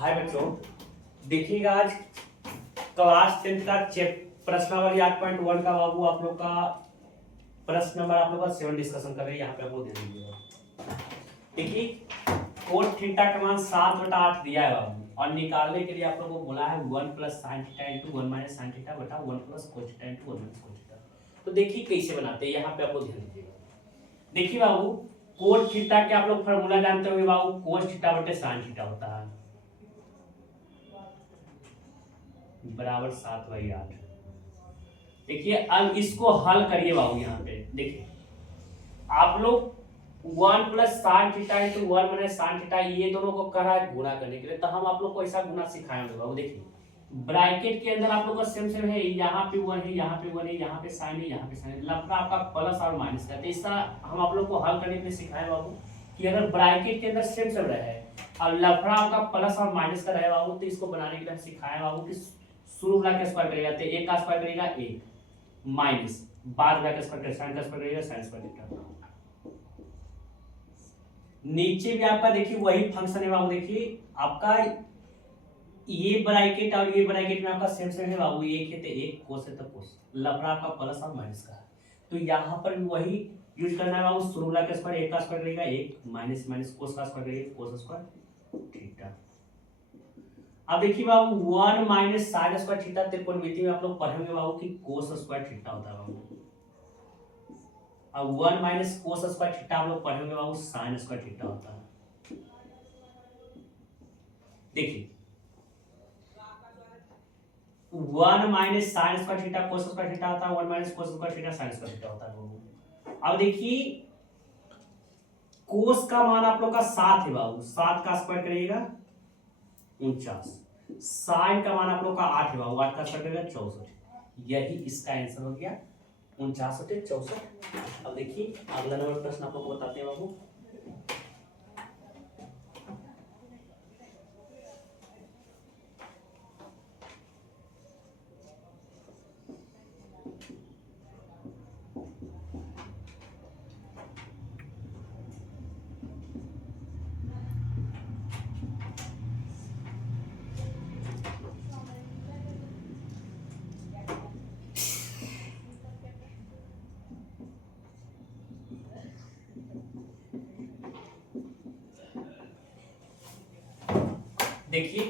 हाय बच्चों, देखिएगा आज क्लास 10 का प्रश्नावली 8.1 का बाबू आप लोग का प्रश्न नंबर आप लोग का 7 डिस्कशन कर रहे हैं। यहाँ पे आपको दे दीजिएगा। देखिए कोट थीटा का मान 7/8 दिया है बाबू और निकालने के लिए आप लोगों को बोला है 1 + sin थीटा × 1 - sin थीटा बटा 1 + cos थीटा × 1 - cos थीटा। तो देखिए कैसे बनाते हैं, यहाँ पे आप लोग ध्यान दीजिएगा। देखिए बाबू कोट थीटा के आप लोग फॉर्मूला जानते होंगे बाबू, cos थीटा बटे sin थीटा होता है बराबर 7/8। देखिए अब इसको हल करिए बाबू। यहाँ पे देखिए आप लोग 1 + sin थीटा × 1 - sin थीटा ये दोनों को कर रहा है गुणा करने के लिए, तो हम आप लोग को ऐसा गुणा सिखाएंगे बाबू। देखिए ब्रैकेट के अंदर आप लोग का सेम सेम है, यहाँ पे 1 है, यहाँ पे 1 है, यहाँ पे साइन है, यहाँ पे साइन है, लफड़ा आपका प्लस और माइनस का। तो इस तरह हम आप लोग को हल करने के लिए सिखाए बाबू कि अगर ब्रैकेट के अंदर सेम सेम रहे और लफड़ा आपका प्लस और माइनस का रहे बाबू, तो इसको बनाने के लिए हम सिखाए बाबू कि शुरू वाला का स्क्वायर करेगा तो 1 का स्क्वायर करेगा 1 माइनस बाद वाला का स्क्वायर करेगा sin का स्क्वायर करेगा sin स्क्वायर थीटा। नीचे भी आपका देखिए वही फंक्शन है बाबू। देखिए आपका ये ब्रैकेट और ये ब्रैकेट में आपका सेम सेम है बाबू, एक है तो एक, कोस है तो कोस, लफड़ा आपका प्लस और माइनस का है। तो यहाँ पर भी वही यूज करना है बाबू। शुरू वाला का स्क्वायर 1 का स्क्वायर करेगा 1 माइनस माइनस कोस का स्क्वायर करेगा कोस स्क्वायर थीटा। अब देखिए बाबू 1 - sin स्क्वायर थीटा त्रिकोणमिति में आप लोग पढ़ेंगे बाबू कि कोस स्क्वायर थीटा होता है बाबू। अब 1 - कोस स्क्वायर थीटा आप लोग पढ़ेंगे बाबू sin स्क्वायर थीटा होता है। देखिए 1 - sin square theta cos square theta होता है, 1 - cos square theta sin square theta होता है बाबू। अब देखिए कोस का मान आप लोग का 7 है बाबू, 7 का स्क्वायर करिएगा 49, साइन का मान आप लोग का 8 है बाबू, 8 का स्क्वायर करेगा 64। यही इसका आंसर हो गया 49 × 64। अब देखिए अगला नंबर प्रश्न आप लोग को बताते हैं बाबू। देखिए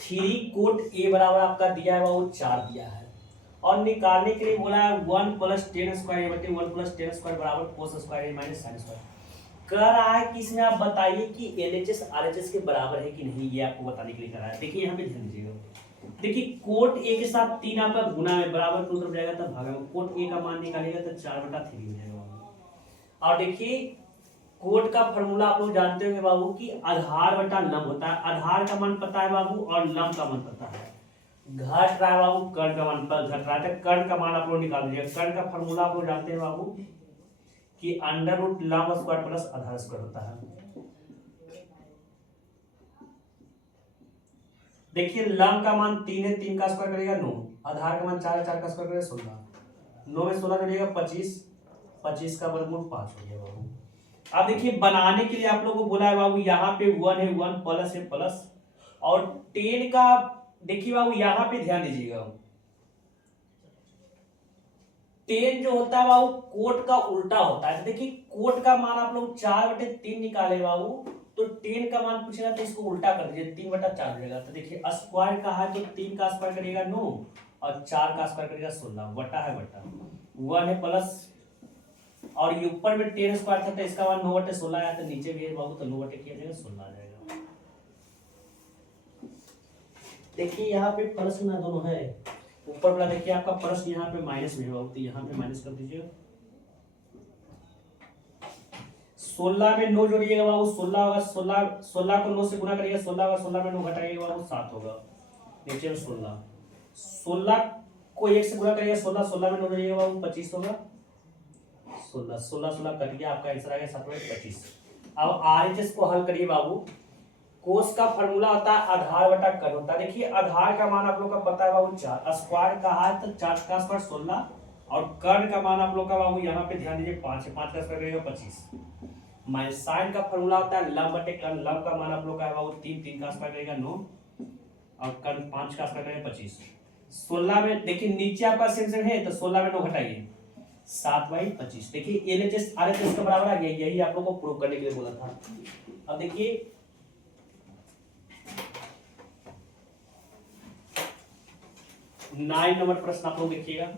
3 कोट ए बराबर आपका दिया है बाबू 4 दिया है और निकालने के लिए बोला है 1 + tan स्क्वायर बटे 1 + tan स्क्वायर बराबर cos square minus sin square. कह रहा है कि इसमें आप बताइए कि LHS RHS के बराबर है कि नहीं, ये आपको बताने के लिए कह रहा है। देखिए यहाँ पे ध्यान दीजिएगा। देखिए कोट ए के साथ 3 आपका गुना में बराबर टू तरफ जाएगा तब भागा में कोट ए का मान निकालिएगा तो 4/3 हो जाएगा। और देखिए कोट का फॉर्मूला आप लोग जानते होंगे बाबू कि आधार बटा लंब होता है। आधार का मान पता है बाबू और लंब का मान पता है। घट रहा है बाबू कर्ण का मान पर घट रहा है, कर्ण का मान आप लोग निकाल दीजिए। कर्ण का फॉर्मूला आप लोग जानते हैं बाबू कि √ लंब स्क्वायर प्लस आधार स्क्वायर होता है। देखिए लंब का मान 3 है, 3 का स्क्वायर करेगा 9, आधार का मान 4 है, 4 का स्क्वायर करेगा 16, 9 में 16 करिएगा 25, 25 का वर्गमूल 5 हो गया बाबू। अब देखिए बनाने के लिए आप लोगों को बोला है बाबू यहाँ पे 1 है, 1 प्लस है प्लस और 10 का देखिए बाबू यहाँ पे ध्यान दीजिएगा। 10 जो होता है बाबू कोट का उल्टा होता है। तो देखिए कोट का मान आप लोग 4/3 निकाले बाबू, तो 10 का मान पूछेगा तो इसको उल्टा कर दीजिए 3/4 हो जाएगा। तो देखिए स्क्वायर का है तो 3 का स्क्वायर करिएगा 9 और 4 का स्क्वायर करिएगा 16, बटा है बटा 1 है प्लस और ये ऊपर में 10 स्क्वायर था तो इसका मान 9/16 आया, तो नीचे भी है बाबू तो 9/16 आ जाएगा। देखिए यहाँ पे प्लस में दोनों है, ऊपर वाला देखिए आपका प्लस यहाँ पे माइनस में है बाबू, तो यहाँ पे माइनस कर दीजिएगा। 16 में 9 जोड़िएगा बाबू 16 होगा, 16 को 9 से गुना करिएगा 16 होगा, 16 में 9 घटाइएगा बाबू 7 होगा, नीचे में 16 को 1 से गुना करिएगा 16 में 9 जोड़िएगा बाबू 25 होगा, 16 कट गया, आपका आंसर आ गया 7/25। अब RHS को हल करिए बाबू। कोस का फॉर्मूला होता है आधार बटा कर्ण होता है। देखिए आधार का मान आप लोग का पता है बाबू 4, स्क्वायर का है तो 4 का स्क्वायर 16 और कर्ण का मान आप लोग का बाबू यहाँ पे ध्यान दीजिए 5 है, 5 का स्क्वायर करेगा 25। माइनस साइन का फॉर्मूला होता है लंब बटे कर्ण। लंब का मान आप लोग का है बाबू 3, 3 का स्क्वायर करेगा 9 और कर्ण 5 का स्क्वायर करेगा 25। 16 में देखिए नीचे आपका सेक्शन है तो 16 में 9 घटाइए 7/25। देखिए एलएचएस आरएचएस का बराबर आ गया। यही आप लोग को प्रूव करने के लिए बोला था। अब देखिए 9 नंबर प्रश्न आप लोग देखिएगा।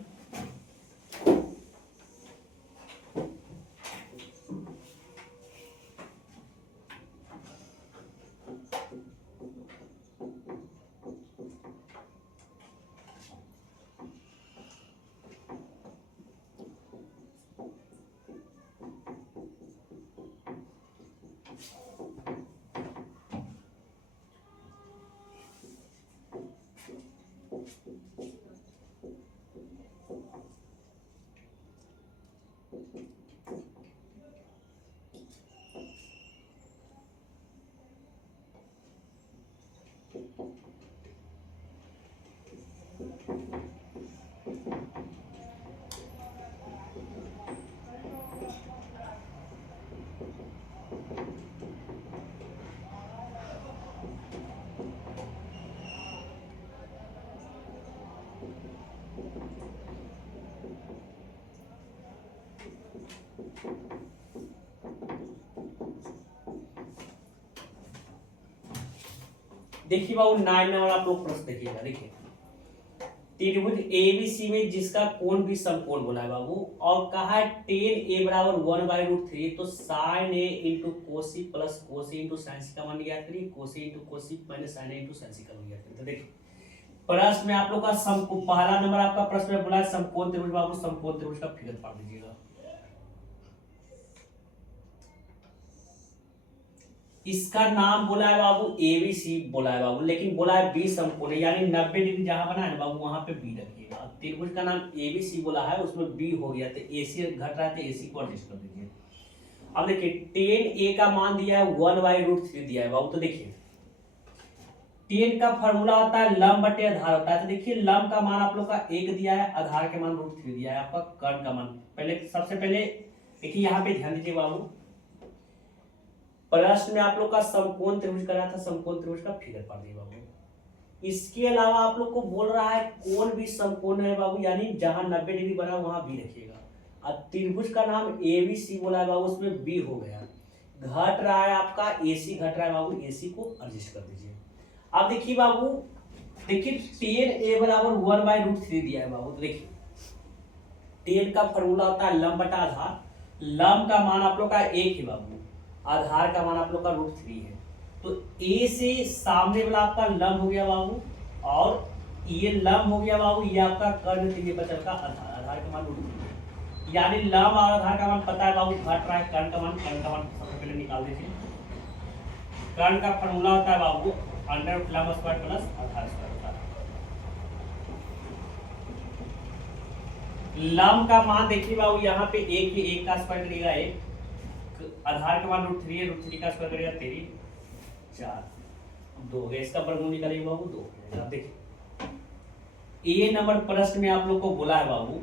देखिए बाबू 9 नंबर आप लोग प्रश्न देखिएगा। देखिए त्रिभुज एबीसी में जिसका कोण भी समकोण बोला है बाबू और कहा है tan a बराबर 1/√3। तो sin a into cos C plus cos C into sine C का मान ज्ञात करिए। Cos C into cos C minus sine a into sine C का मान ज्ञात करिए। तो देखिए प्रश्न में आप लोग का पहला नंबर आपका प्रश्न में बोला है समकोण त्रिभुज। बाबू समकोण त्रिभुज का फिगर पढ़ लीजिएगा। इसका नाम बोला है बाबू एबीसी बोला है बाबू, लेकिन बोला है बी समकोण, यानी 90 डिग्री जहां बना है ना बाबू वहां पे बी रखिएगा। त्रिभुज का नाम एबीसी बोला है, उसमें बी हो गया तो एसी घट रहा है तो एसी को एडजस्ट कर दीजिए। अब देखिए tan a का मान दिया है 1/√3 दिया है बाबू। तो देखिए tan का फॉर्मूला होता है लंब बटे आधार होता है। तो देखिए लंब का मान आप लोग का 1 दिया है, आधार के मान √3 दिया है। आपका कर्ण का मान पहले सबसे पहले देखिए यहाँ पे ध्यान दीजिए बाबू, प्रश्न में आप लोग का समकोण त्रिभुज करा था, समकोण त्रिभुज का फिगर पढ़ दिए बाबू। इसके अलावा आप लोग को बोल रहा है कोण भी समकोण है बाबू, यानी जहां 90 डिग्री बना वहां बी रखिएगा। और त्रिभुज का नाम एबीसी बोला है बाबू, उसमें बी हो गया। घट रहा है आपका एसी घट रहा है बाबू, एसी को एडजस्ट कर दीजिए। अब देखिए बाबू, देखिए tan a बराबर 1/√3 दिया है बाबू। तो देखिए tan का फॉर्मूला होता है लंब बटा आधार। लंब का मान आप लोग का 1 है बाबू, आधार का मान आप लोग का √3 है। तो a से सामने वाला आपका लंब हो गया बाबू, और ये लंब हो गया बाबू, ये आपका कर्ण, तो ये बचल का आधार। आधार का मान √3, यानी लंब और आधार का मान पता है बाबू, घट रहा है। कर्ण का मान सबसे पहले निकाल दीजिए। कर्ण का फॉर्मूला होता है बाबू √λ² प्लस आधार स्क्वायर होता है। लंब का मान देखिए बाबू यहाँ पे 1 का स्क्वायर करिएगा 1, आधार का मान √3 है, √3 का स्क्वायर करेगा 3 4 2 हो गया। इसका वर्गमूल निकालिएगा बाबू 2। अब देखिए ए नंबर प्रश्न में आप लोग को बोला है बाबू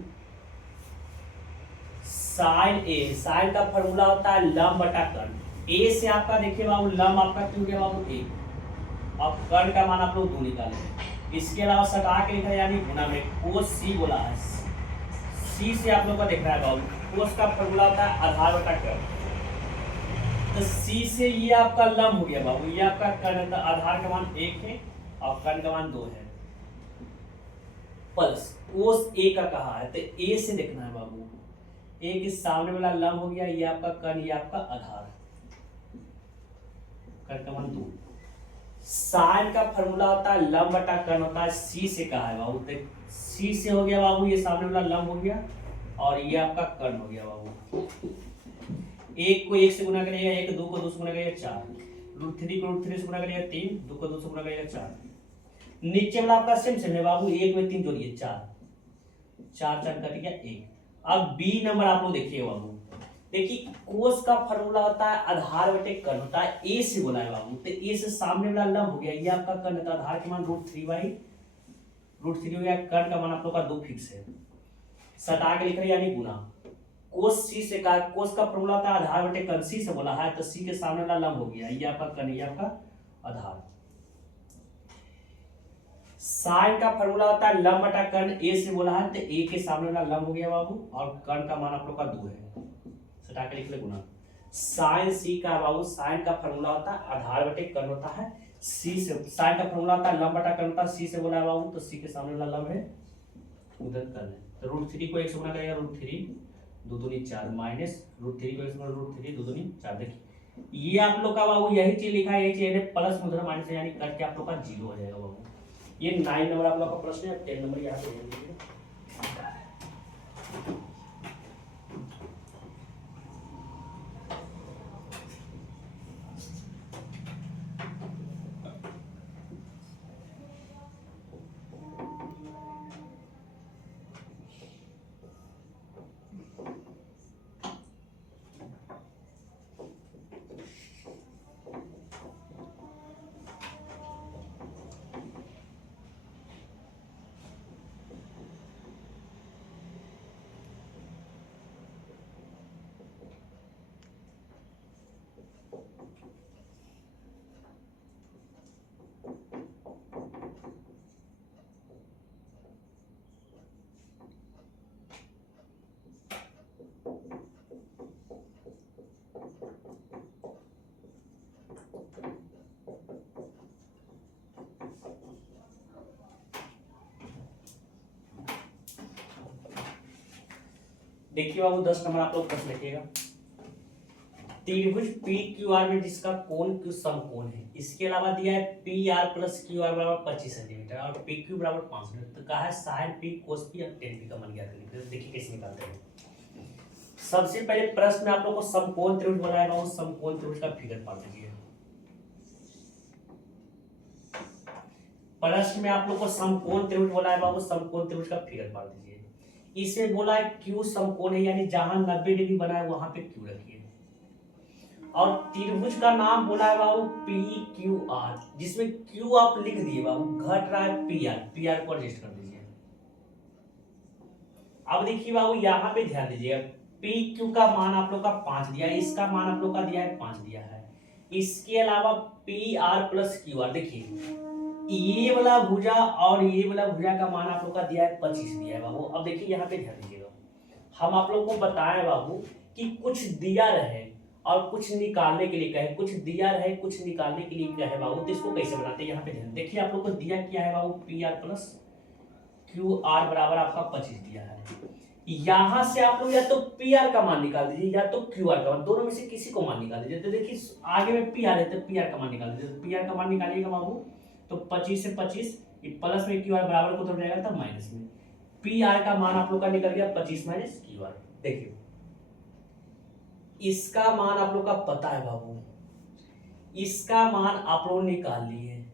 साइन ए, साइन का फॉर्मूला होता है लंब बटा कर्ण। ए से आपका देखिए बाबू लंब आपका क्यों गया बाबू 1, और कर्ण का मान आप लोग 2 निकालेंगे। इसके अलावा सटा के लिखा है यानी गुना में कोस सी बोला है। सी से आप लोग का देख रहा है बाबू, कोस का फॉर्मूला होता है आधार बटा कर्ण। तो C से ये आपका लंब हो गया बाबू, ये आपका कर्ण, आधार का मान 1 है और कर्ण का मान 2 है, प्लस कोस A का कहा है तो A से देखना है बाबू। A के सामने वाला लंब हो गया, ये आपका कर्ण, ये आपका आधार, कर्ण का मान 2। साइन का फॉर्मूला होता है लंब बटा कर्ण होता है, C से कहा है बाबू। तो C से हो गया बाबू, ये सामने वाला लंब हो गया और ये आपका कर्ण हो गया बाबू। 1 को 1 से गुना करेगा 1, 2 को 2 से गुना करेगा 4, √3 को √3 से गुना करेगा 3, 2 को 2 से गुना करेगा 4। नीचे वाला आपका सेम है बाबू, 1 में 3 जोड़िए 4, 4 4 कट गया 1। अब बी नंबर आप लोग देखिए बाबू, देखिए कोस का फॉर्मूला होता है आधार बटे कर्ण होता है। ए से बोला है बाबू, तो ए से सामने वाला लंब हो गया, ये आपका कर्ण था, आधार के मान √3 हो गया, कर्ण का मान आप लोग का 2 फिक्स है। सटा के लिख रहे यानी गुना, कोस सी से कहा, कोस का फॉर्मूला था आधार बटे कर्ण, सी से बोला है तो सी के सामने वाला लंब हो गया, ये आपका कर्ण, ये आपका आधार। साइन का फॉर्मूला होता है लंब बटा कर्ण, ए से बोला है तो ए के सामने वाला लंब हो गया बाबू, और कर्ण का मान आप लोग का 2 है, सटा के लिख ले गुना। साइन सी का बाबू, साइन का फॉर्मूला होता है आधार बटे कर्ण होता है, सी से साइन का फॉर्मूला होता है लंब बटा कर्ण होता है, सी से बोला है बाबू तो सी के सामने वाला लंब है, उधर कर्ण है। तो √3 को 1 से गुना करेगा, √3 2 दूनी 4 माइनस √3 को 1 से गुना √3 2 दूनी 4। देखिए ये आप लोग का बाबू यही चीज लिखा है, यही चीज प्लस में उधर माइनस यानी कट के आप लोग का 0 हो जाएगा बाबू। ये 9 नंबर आप लोग का प्रश्न है, 10 नंबर यहाँ पे दे दीजिए। देखिए बाबू 10 नंबर आप लोग प्रश्न लिखिएगा। त्रिभुज पी क्यू आर में जिसका कोण क्यू समकोण है, इसके अलावा दिया है P R plus Q R बराबर 25 सेंटीमीटर और पी क्यू बराबर 5 सेंटीमीटर। तो कहा है साइन पी कोस पी और टेन पी का मान ज्ञात करें। तो देखिए कैसे निकालते हैं। सबसे पहले प्रश्न में आप लोग को समकोण त्रिभुज बोला है बाबू, समकोण त्रिभुज का फिगर पा दीजिए। प्रश्न में आप लोग को समकोण त्रिभुज बोला है बाबू, समकोण त्रिभुज का फिगर पा दीजिए। इसे बोला है क्यू समकोण है, यानी जहां 90 डिग्री बना है वहां पे क्यू रखिए। और त्रिभुज का नाम बोला है बाबू पी क्यू आर, जिसमें क्यू आप लिख दिए बाबू, घट रहा है पी आर, पी आर को एडजस्ट कर दीजिए। अब देखिए बाबू यहाँ पे ध्यान दीजिए, पी क्यू का मान आप लोग का 5 दिया है, इसका मान आप लोग का दिया है 5 दिया है। इसके अलावा P R plus Q are, देखिए ये वाला भुजा और ये वाला भुजा का मान आप लोग का दिया है 25 दिया है बाबू। अब देखिए यहाँ पे ध्यान दीजिएगा, हम आप लोग को बताएं बाबू कि कुछ दिया रहे और कुछ निकालने के लिए कहे, कुछ दिया रहे कुछ निकालने के लिए कहे बाबू, तो इसको कैसे बनाते हैं। यहाँ पे ध्यान देखिए, आप लोग को दिया क्या है बाबू, P R plus Q R बराबर आपका 25 दिया है। यहां से आप लोग या तो पी आर का मान निकाल दीजिए या तो क्यू आर का मान, दोनों में से किसी को मान निकाल दीजिए। तो देखिए आगे में पी आर है तो पी आर का मान निकाल दीजिए। तो पी आर का मान निकालिएगा बाबू, तो 25 से 25 प्लस में क्यू आर बराबर को उतर जाएगा तब माइनस में। पी आर का मान आप लोग का निकल गया 25 माइनस क्यू आर। देखिए इसका मान आप लोग का पता है बाबू, इसका मान आप लोग निकाल लिए,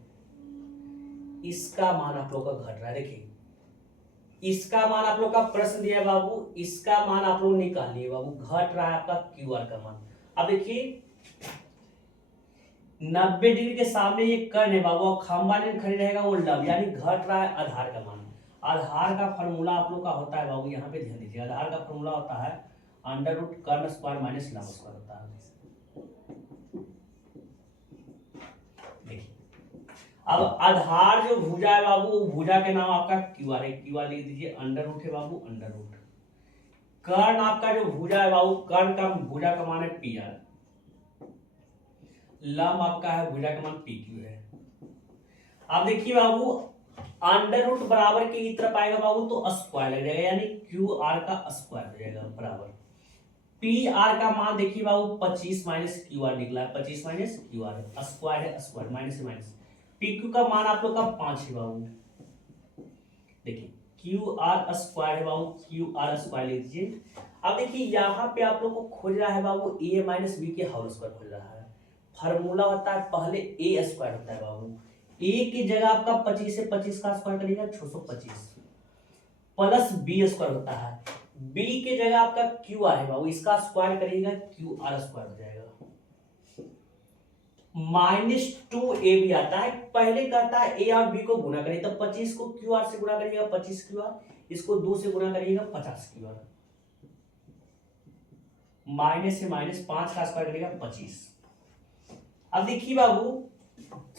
इसका मान आप लोग का घट रहा है। देखिए इसका मान आप लोग का प्रश्न दिया है बाबू, इसका मान आप लोग निकाल लिए बाबू, घट रहा है आपका क्यू आर का मान। अब देखिए 90 डिग्री के सामने ये कर्ण है बाबू, और खंबा ने खड़ी रहेगा वो लंब, यानी घट रहा है आधार का मान। आधार का फॉर्मूला आप लोग का होता है बाबू, यहाँ पे ध्यान दीजिए, आधार का फॉर्मूला होता है अंडर रूट कर्ण स्क्वायर माइनस लंब स्क्वायर होता है। देखिए अब आधार जो भुजा है बाबू, भुजा के नाम आपका क्यू आर है, क्यू आर लिख दीजिए, अंडर रूट है बाबू अंडर रूट। कर्ण आपका जो भुजा है बाबू, कर्ण का भुजा का मान है पी आर, लंब आपका है भुजा का मान पी क्यू है। अब देखिए बाबू अंडर रूट बराबर के इस तरफ आएगा बाबू तो स्क्वायर लग जाएगा, यानी क्यू आर का स्क्वायर हो जाएगा बराबर। पी आर का मान देखिए बाबू 25 माइनस क्यू आर निकला है, 25 माइनस क्यू आर स्क्वायर है स्क्वायर, माइनस से माइनस। पी क्यू का मान आप लोग का 5 है बाबू। देखिए क्यू आर स्क्वायर है बाबू, क्यू आर स्क्वायर ले लीजिए। अब देखिए यहाँ पे आप लोग को खोज रहा है बाबू ए माइनस बी के होल स्क्वायर खोज रहा है। फार्मूला होता है पहले ए स्क्वायर होता है बाबू, ए की जगह आपका 25 से 25 का स्क्वायर करिएगा 625 प्लस बी स्क्वायर होता है, बी की जगह आपका क्यू आर है बाबू, इसका स्क्वायर करिएगा क्यू आर स्क्वायर हो जाएगा। -2a भी आता है, पहले कहता है ए और बी को गुना करिए, तो 25 को क्यू आर से गुना करिएगा 25 क्यू आर, इसको 2 से गुना करिएगा 50 क्यू आर। माइनस से माइनस 5 का स्क्वायर करेगा 25। अब देखिए बाबू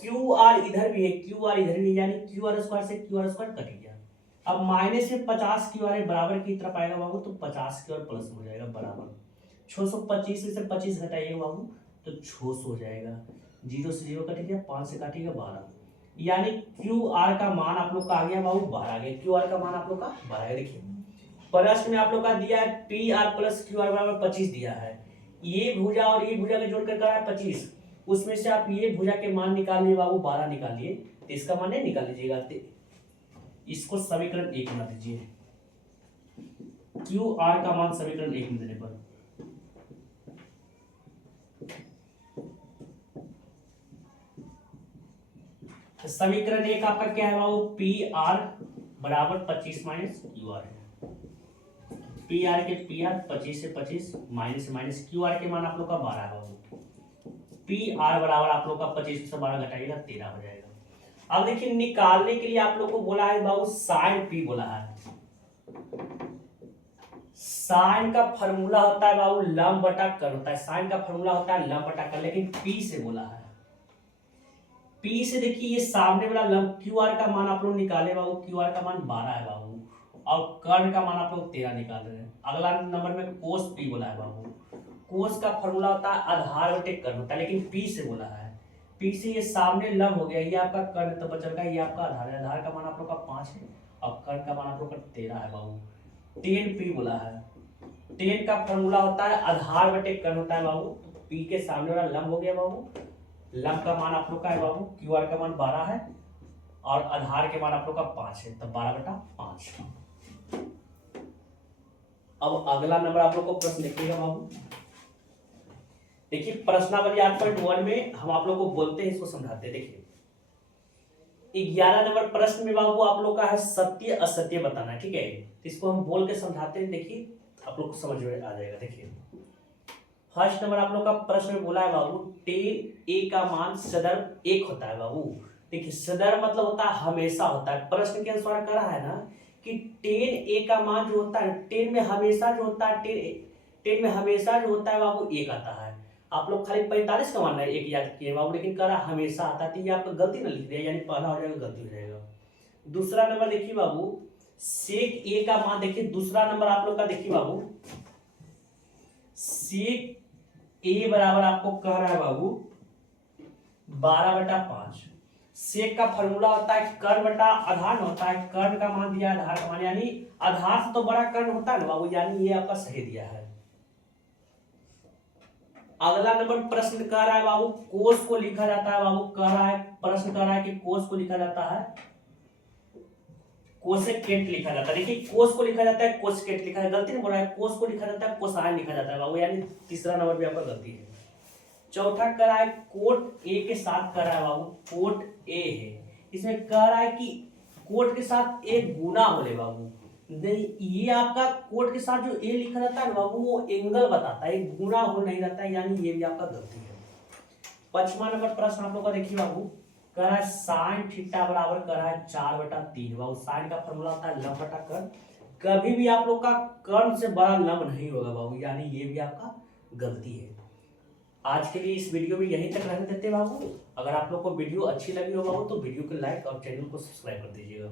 क्यू आर इधर भी है, क्यू आर इधर भी है, यानी क्यू आर स्क्वायर से क्यू आर स्क्वायर कट गया। अब माइनस में 50 क्यू आर बराबर की तरफ आएगा बाबू, तो 50 क्यू आर प्लस हो जाएगा बराबर 625 में से 25 घटाइएगा बाबू तो 600 हो जाएगा। 0 से 0 कट गया, 5 से काटिएगा 12, यानी क्यू आर का मान आप लोग का आ गया बाबू 12 आ गया। क्यू आर का मान आप लोग का 12 है। देखिए प्रश्न में आप लोग का दिया है P R plus Q R बराबर 25 दिया है। ये भुजा और ये भुजा का जोड़कर करा है 25, उसमें से आप ये भुजा के मान निकाल लिए बाबू 12 निकालिए, तो इसका मान नहीं निकाल लीजिएगा, इसको समीकरण 1 बना दीजिए। क्यू आर का मान समीकरण 1 में देने पर समीकरण 1 आपका क्या है बाबू, पी आर बराबर 25 माइनस क्यू आर है। पी आर के पी आर 25 से 25 माइनस से माइनस क्यू आर के मान आप लोग का 12 है बाबू। पी आर बराबर आप लोग का 25 से 12 घटाइएगा 13 हो जाएगा। अब देखिए निकालने के लिए आप लोग को बोला है बाबू साइन पी बोला है। साइन का फॉर्मूला होता है बाबू लंब बटा कर्ण होता है, साइन का फॉर्मूला होता है लंब बटा कर्ण, लेकिन पी से बोला है। पी से देखिए ये सामने वाला लंब क्यू आर का मान आप लोग निकाले बाबू, क्यू आर का मान 12 है बाबू और कर्ण का मान आप लोग 13 निकाल रहे हैं। अगला नंबर में कोस पी बोला है बाबू। कोस का फॉर्मूला होता है आधार बटे कर्ण होता है, लेकिन पी से बोला है। पी से ये सामने लंब हो गया, ये आपका कर्ण तो बचल का, ये आपका आधार है। आधार का मान आप लोग का 5 है और कर्ण का मान आप लोग का 13 है बाबू। 10 पी बोला है। 10 का फॉर्मूला होता है आधार बटे कर्ण होता है बाबू, तो पी के सामने वाला लंब हो गया बाबू। लंब का मान आप लोग का है बाबू, क्यू आर का मान 12 है और आधार के मान आप लोग का 5 है, तब 12 बटा 5। अब अगला नंबर आप लोग को प्रश्न लिखिएगा बाबू। देखिए प्रश्नावली 8.1 में हम आप लोग को बोलते हैं, इसको समझाते हैं। देखिए 11 नंबर प्रश्न में बाबू आप लोग का है सत्य असत्य बताना है, ठीक है। इसको हम बोल के समझाते हैं, देखिए आप लोग को समझ में आ जाएगा। देखिए फर्स्ट नंबर आप लोग का प्रश्न में बोला है बाबू टेन ए का मान सदैव 1 होता है बाबू। देखिए सदैव मतलब होता है हमेशा होता है। प्रश्न के अनुसार करा है ना कि टेन ए का मान जो होता है, टेन में हमेशा जो होता है, टेन में हमेशा जो होता है बाबू 1 आता है। आप लोग खाली 45 का मान है 1 याद किए बाबू, लेकिन करा हमेशा आता है, तो ये आपका गलती ना लिख दिया, यानी पहला हो जाएगा गलती हो जाएगा। दूसरा नंबर देखिए बाबू सेक ए का मान, देखिए दूसरा नंबर आप लोग का देखिए बाबू सेक ए बराबर आपको कह रहा है बाबू 12/5। सेक का फॉर्मूला होता है कर्ण बटा आधार होता है, कर्ण का मान दिया आधार का मान, यानी आधार से तो बड़ा कर्ण होता है ना बाबू, यानी ये आपका सही दिया है। अगला नंबर प्रश्न कह रहा है बाबू कोस को लिखा जाता है बाबू, कह रहा है प्रश्न कह रहा है कि कोस को लिखा जाता है कोसेकेंट लिखा जाता है। देखिए कोस को लिखा जाता है कोसेकेंट लिखा है, गलती नहीं बोल रहा है। कोस को लिखा जाता है कोसाइन लिखा जाता है बाबू, यानी तीसरा नंबर भी आपका गलती है। चौथा कह रहा है कोट ए के साथ कह रहा है बाबू, कोट ए है, इसमें कह रहा है कि कोट के साथ एक गुना होले बाबू। ये आपका कोट के साथ जो ए लिखा रहता है बाबू वो एंगल बताता है, गुना हो नहीं रहता है, यानी ये भी आपका गलती है। 5वां नंबर प्रश्न आप लोग का देखिए बाबू कह रहा है साइन थीटा बराबर कह रहा है 4/3 बाबू। साइन का फॉर्मूला होता है लंब बटा कर्ण, कभी भी आप लोग का कर्ण से बड़ा लंब नहीं होगा बाबू, यानी ये भी आपका गलती है। आज के लिए इस वीडियो में यहीं तक रहने देते बाबू। अगर आप लोग को वीडियो अच्छी लगी हो बाबू तो वीडियो को लाइक और चैनल को सब्सक्राइब कर दीजिएगा।